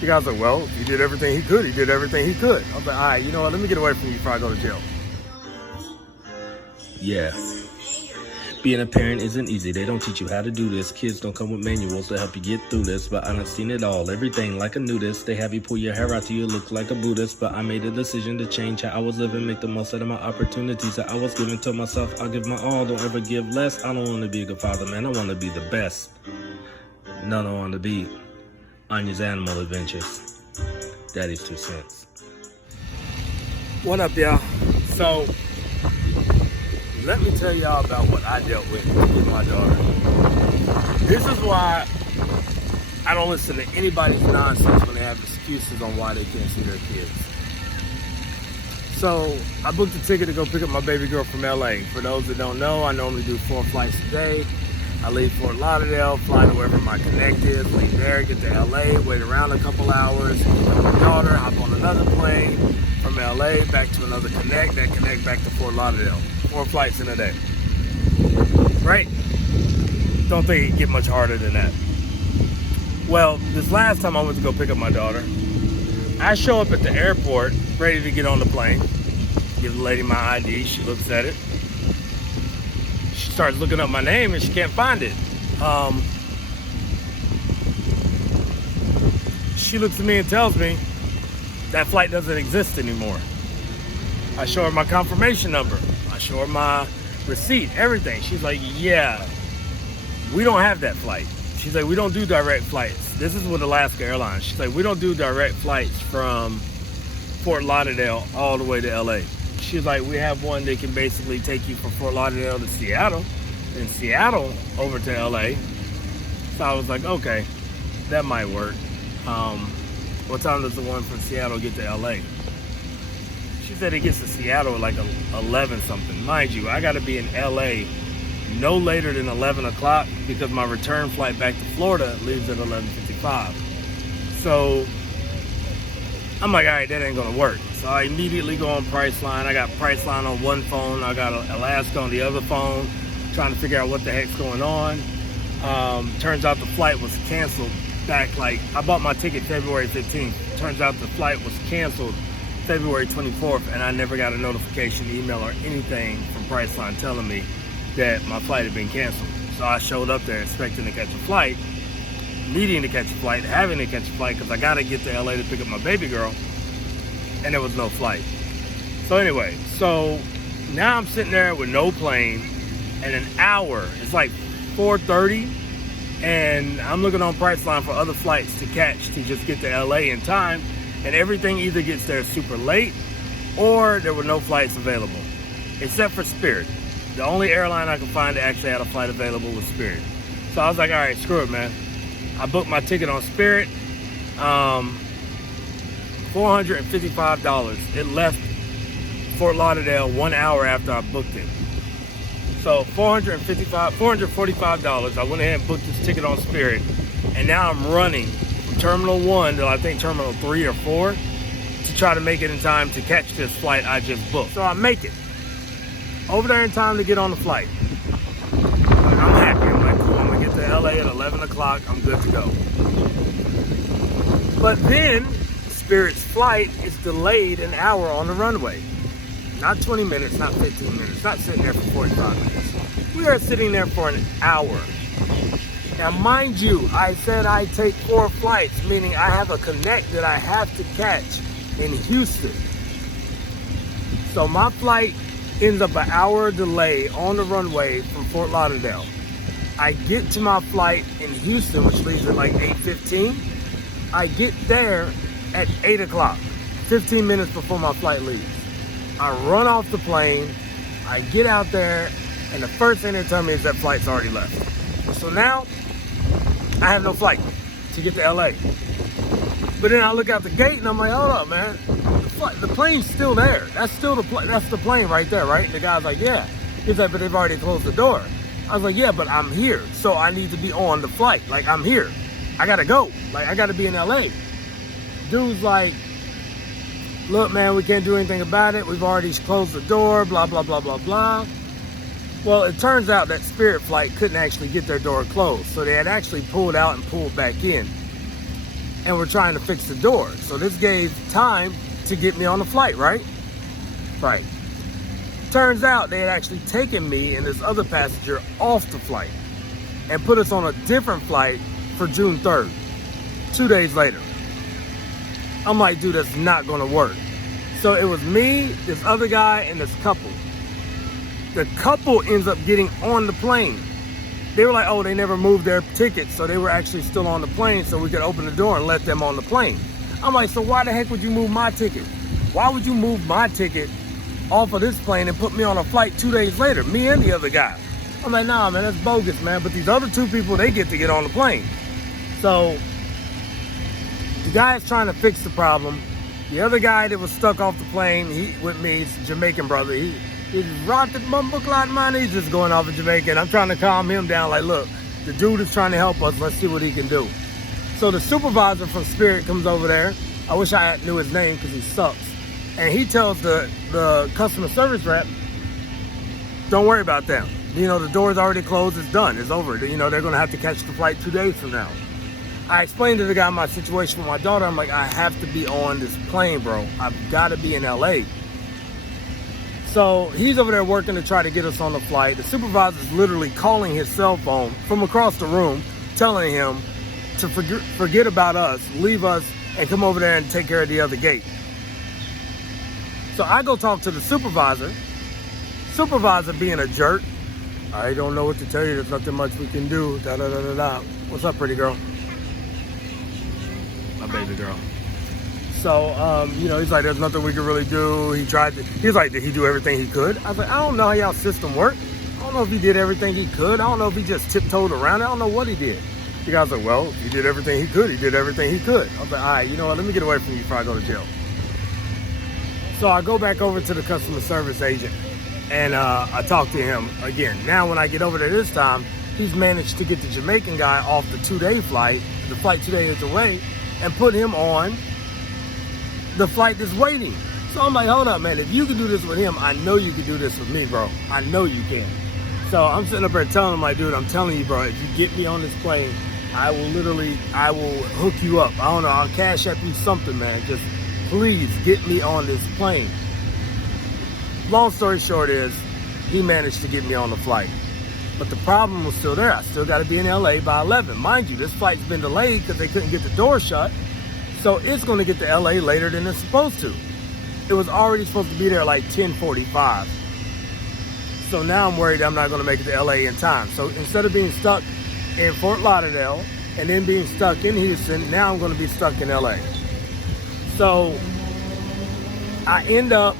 The guy's like, well, he did everything he could. He did everything he could. I was like, all right, you know what? Let me get away from you before I go to jail. Yeah. Being a parent isn't easy. They don't teach you how to do this. Kids don't come with manuals to help you get through this. But I done seen it all. Everything like a nudist. They have you pull your hair out till you look like a Buddhist. But I made a decision to change how I was living. Make the most out of my opportunities that I was given. Told myself I'll give my all. Don't ever give less. I don't want to be a good father, man. I want to be the best. No, I don't want to be Anya's Animal Adventures. Daddy's 2 cents. What up, y'all? So, let me tell y'all about what I dealt with my daughter. This is why I don't listen to anybody's nonsense when they have excuses on why they can't see their kids. So, I booked a ticket to go pick up my baby girl from LA. For those that don't know, I normally do 4 flights a day. I leave Fort Lauderdale, fly to wherever my connect is, leave there, get to LA, wait around a couple hours, pick up my daughter, hop on another plane from LA back to another connect, that connect back to Fort Lauderdale. 4 flights in a day. Right? Don't think it can get much harder than that. Well, this last time I went to go pick up my daughter, I show up at the airport ready to get on the plane. Give the lady my ID, she looks at it. She starts looking up my name and she can't find it. She looks at me and tells me that flight doesn't exist anymore. I show her my confirmation number. I show her my receipt, everything. She's like, yeah, we don't have that flight. She's like, we don't do direct flights. This is with Alaska Airlines. She's like, we don't do direct flights from Fort Lauderdale all the way to LA. She's like, we have one that can basically take you from Fort Lauderdale to Seattle, and Seattle over to LA. So I was like, okay, that might work. What time does the one from Seattle get to LA? She said it gets to Seattle at like 11 something. Mind you, I gotta be in LA no later than 11 o'clock because my return flight back to Florida leaves at 11:55. So I'm like, all right, that ain't gonna work. So I immediately go on Priceline. I got Priceline on one phone. I got Alaska on the other phone, trying to figure out what the heck's going on. Turns out the flight was canceled back, like, I bought my ticket February 15th. Turns out the flight was canceled February 24th, and I never got a notification, email, or anything from Priceline telling me that my flight had been canceled. So I showed up there expecting to catch a flight, needing to catch a flight, having to catch a flight, because I got to get to LA to pick up my baby girl, and there was no flight. So anyway, so now I'm sitting there with no plane, and an hour, it's like 4:30, and I'm looking on Priceline for other flights to catch to just get to LA in time, and everything either gets there super late, or there were no flights available, except for Spirit. The only airline I could find that actually had a flight available was Spirit. So I was like, all right, screw it, man. I booked my ticket on Spirit, $455. It left Fort Lauderdale 1 hour after I booked it. So $445. I went ahead and booked this ticket on Spirit, and now I'm running from Terminal 1 to I think Terminal 3 or 4 to try to make it in time to catch this flight I just booked. So I make it over there in time to get on the flight. I'm happy. I'm like, cool, I'm gonna get to LA at 11 o'clock. I'm good to go. But then Spirit's flight is delayed an hour on the runway. Not 20 minutes, not 15 minutes, not sitting there for 45 minutes. We are sitting there for an hour. Now, mind you, I said I take 4 flights, meaning I have a connect that I have to catch in Houston. So my flight ends up an hour delay on the runway from Fort Lauderdale. I get to my flight in Houston, which leaves at like 8:15. I get there at 8 o'clock, 15 minutes before my flight leaves. I run off the plane, I get out there, and the first thing they tell me is that flight's already left. So now, I have no flight to get to LA. But then I look out the gate and I'm like, hold up, man. The plane's still there. That's still that's the plane right there, right? And the guy's like, yeah. He's like, but they've already closed the door. I was like, yeah, but I'm here. So I need to be on the flight. Like, I'm here. I gotta go. Like, I gotta be in LA. Dude's like, look, man, we can't do anything about it. We've already closed the door, blah, blah, blah, blah, blah. Well, it turns out that Spirit flight couldn't actually get their door closed. So they had actually pulled out and pulled back in. and we're trying to fix the door. So this gave time to get me on the flight, right? Right. Turns out they had actually taken me and this other passenger off the flight and put us on a different flight for June 3rd, 2 days later. I'm like, dude, that's not gonna work. So it was me, this other guy, and this couple. The couple ends up getting on the plane. They were like, oh, they never moved their tickets, so they were actually still on the plane so we could open the door and let them on the plane. I'm like, so why the heck would you move my ticket? Why would you move my ticket off of this plane and put me on a flight 2 days later, me and the other guy? I'm like, nah, man, that's bogus, man. But these other two people, they get to get on the plane. So the guy is trying to fix the problem. The other guy that was stuck off the plane, he with me, he's a Jamaican brother. He's rotted mumble clot, man. He's just going off of Jamaican. I'm trying to calm him down. Like, look, the dude is trying to help us. Let's see what he can do. So the supervisor from Spirit comes over there. I wish I knew his name because he sucks. And he tells the customer service rep, don't worry about them. You know, the door's already closed. It's done. It's over. You know, they're going to have to catch the flight 2 days from now. I explained to the guy my situation with my daughter. I'm like, I have to be on this plane, bro. I've got to be in LA. So he's over there working to try to get us on the flight. The supervisor's literally calling his cell phone from across the room, telling him to forget about us, leave us, and come over there and take care of the other gate. So I go talk to the supervisor. Supervisor being a jerk. I don't know what to tell you. There's nothing much we can do. Da da da da da. What's up, pretty girl? My baby girl. So, you know, he's like, there's nothing we can really do. He's like, did he do everything he could? I was like, I don't know how y'all system worked. I don't know if he did everything he could. I don't know if he just tiptoed around. I don't know what he did. The guy's like, well, he did everything he could. He did everything he could. I was like, all right, you know what? Let me get away from you before I go to jail. So I go back over to the customer service agent and I talk to him again. Now, when I get over there this time, he's managed to get the Jamaican guy off the 2-day flight, the flight 2 days away, and put him on the flight that's waiting. So I'm like, hold up, man. If you can do this with him, I know you can do this with me, bro. I know you can. So I'm sitting up there telling him, like, dude, I'm telling you, bro, if you get me on this plane, I will hook you up. I don't know, I'll cash app you something, man. Just please get me on this plane. Long story short is, he managed to get me on the flight. But the problem was still there. I still got to be in LA by 11. Mind you, this flight's been delayed because they couldn't get the door shut. So it's going to get to LA later than it's supposed to. It was already supposed to be there like 10:45. So now I'm worried I'm not going to make it to LA in time. So instead of being stuck in Fort Lauderdale and then being stuck in Houston, now I'm going to be stuck in LA. So I end up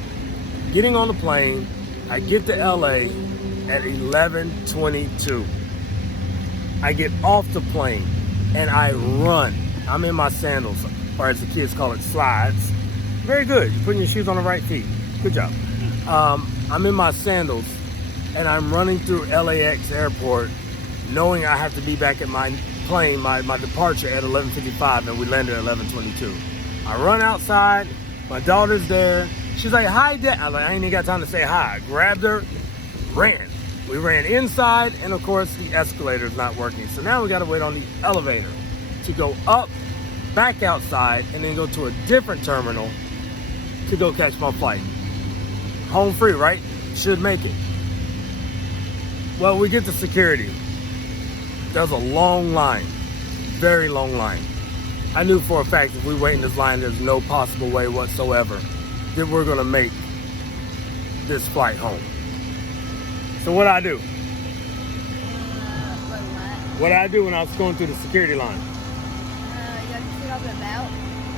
getting on the plane. I get to LA at 11:22. I get off the plane and I run. I'm in my sandals, or as the kids call it, slides. Very good. You're putting your shoes on the right feet. Good job. I'm in my sandals and I'm running through LAX airport knowing I have to be back at my plane, my departure at 11:55, and we landed at 11:22. I run outside. My daughter's there. She's like, hi, Dad. I ain't even got time to say hi. I grabbed her, ran. We ran inside, and of course, the escalator's not working. So now we got to wait on the elevator to go up, back outside, and then go to a different terminal to go catch my flight. Home free, right? Should make it. Well, we get to security. There's a long line, very long line. I knew for a fact if we wait in this line, there's no possible way whatsoever that we're gonna make this flight home. So what I do? What I do when I was going through the security line? You have to sit on the belt.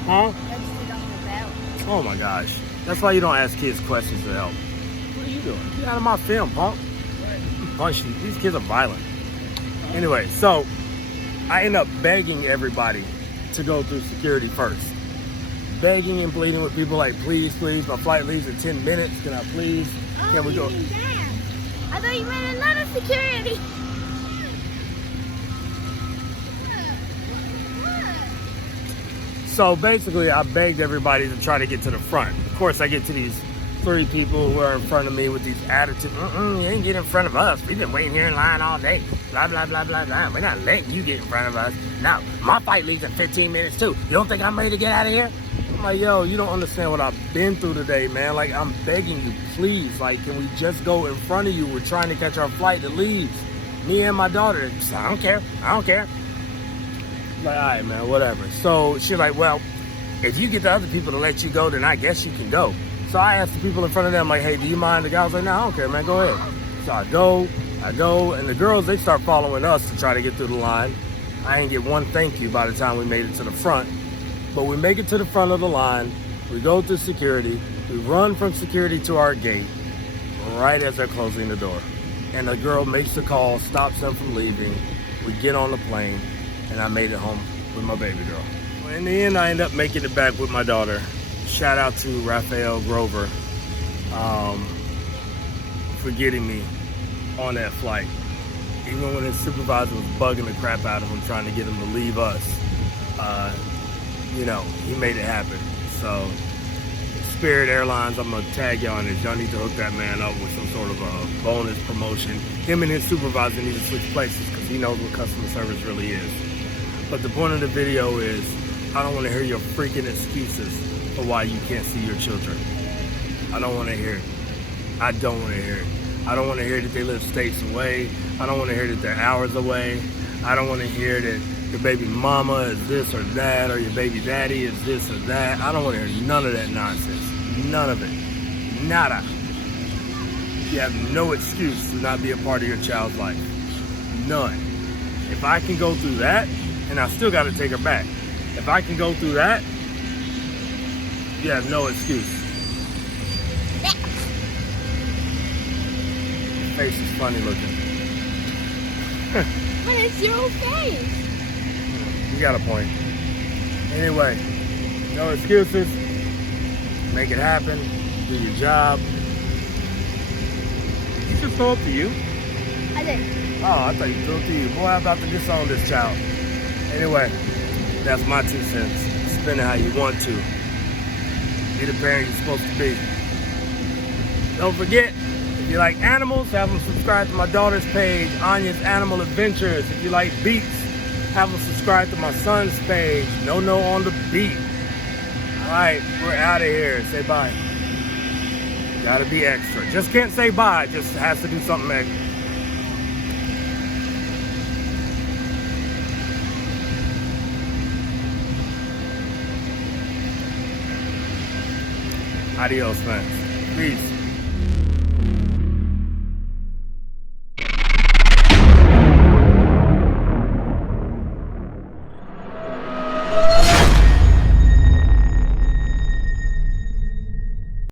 Huh? You have to sit on the belt. Oh my gosh. That's why you don't ask kids questions to help. What are you doing? Get out of my film, punk. Punch you. These kids are violent. Anyway, so I end up begging everybody to go through security first. Begging and pleading with people like, please, please, my flight leaves in 10 minutes. Can I please? Can we go? Dad. I thought you meant another security. So basically, I begged everybody to try to get to the front. Of course, I get to these 3 people who are in front of me with these attitudes. You ain't get in front of us. We've been waiting here in line all day. Blah, blah, blah, blah, blah. We're not letting you get in front of us. No, my fight leaves in 15 minutes too. You don't think I'm ready to get out of here? I'm like, yo, you don't understand what I've been through today, man. Like, I'm begging you, please. Like, can we just go in front of you? We're trying to catch our flight that leaves. Me and my daughter. So I don't care. I don't care. Like, all right, man, whatever. So she's like, well, if you get the other people to let you go, then I guess you can go. So I asked the people in front of them, like, hey, do you mind? The guy was like, no, I don't care, man, go ahead. So I go, and the girls, they start following us to try to get through the line. I ain't get one thank you by the time we made it to the front. But we make it to the front of the line. We go through security. We run from security to our gate right as they're closing the door. And the girl makes the call, stops them from leaving. We get on the plane, and I made it home with my baby girl. In the end, I end up making it back with my daughter. Shout out to Raphael Grover for getting me on that flight. Even when his supervisor was bugging the crap out of him, trying to get him to leave us, you know, he made it happen. So, Spirit Airlines, I'm gonna tag y'all on this. Y'all need to hook that man up with some sort of a bonus promotion. Him and his supervisor need to switch places because he knows what customer service really is. But the point of the video is, I don't want to hear your freaking excuses for why you can't see your children. I don't want to hear it. I don't want to hear it. I don't want to hear that they live states away. I don't want to hear that they're hours away. I don't want to hear that your baby mama is this or that, or your baby daddy is this or that. I don't want to hear none of that nonsense. None of it. Nada. You have no excuse to not be a part of your child's life. None. If I can go through that, and I still got to take her back. If I can go through that, you have no excuse. Your face is funny looking. But it's your face. You got a point. Anyway, no excuses. Make it happen. Do your job. Did you just throw up to you? I did. Oh, I thought you threw it to you. Boy, I'm about to disown this child. Anyway, that's my 2 cents. Spend it how you want to. Be the parent you're supposed to be. Don't forget, if you like animals, have them subscribe to my daughter's page, Anya's Animal Adventures. If you like beats, have them subscribe to my son's page, No on the Beat. All right, we're out of here. Say bye. Gotta be extra. Just can't say bye, just has to do something extra. Adios, man. Peace.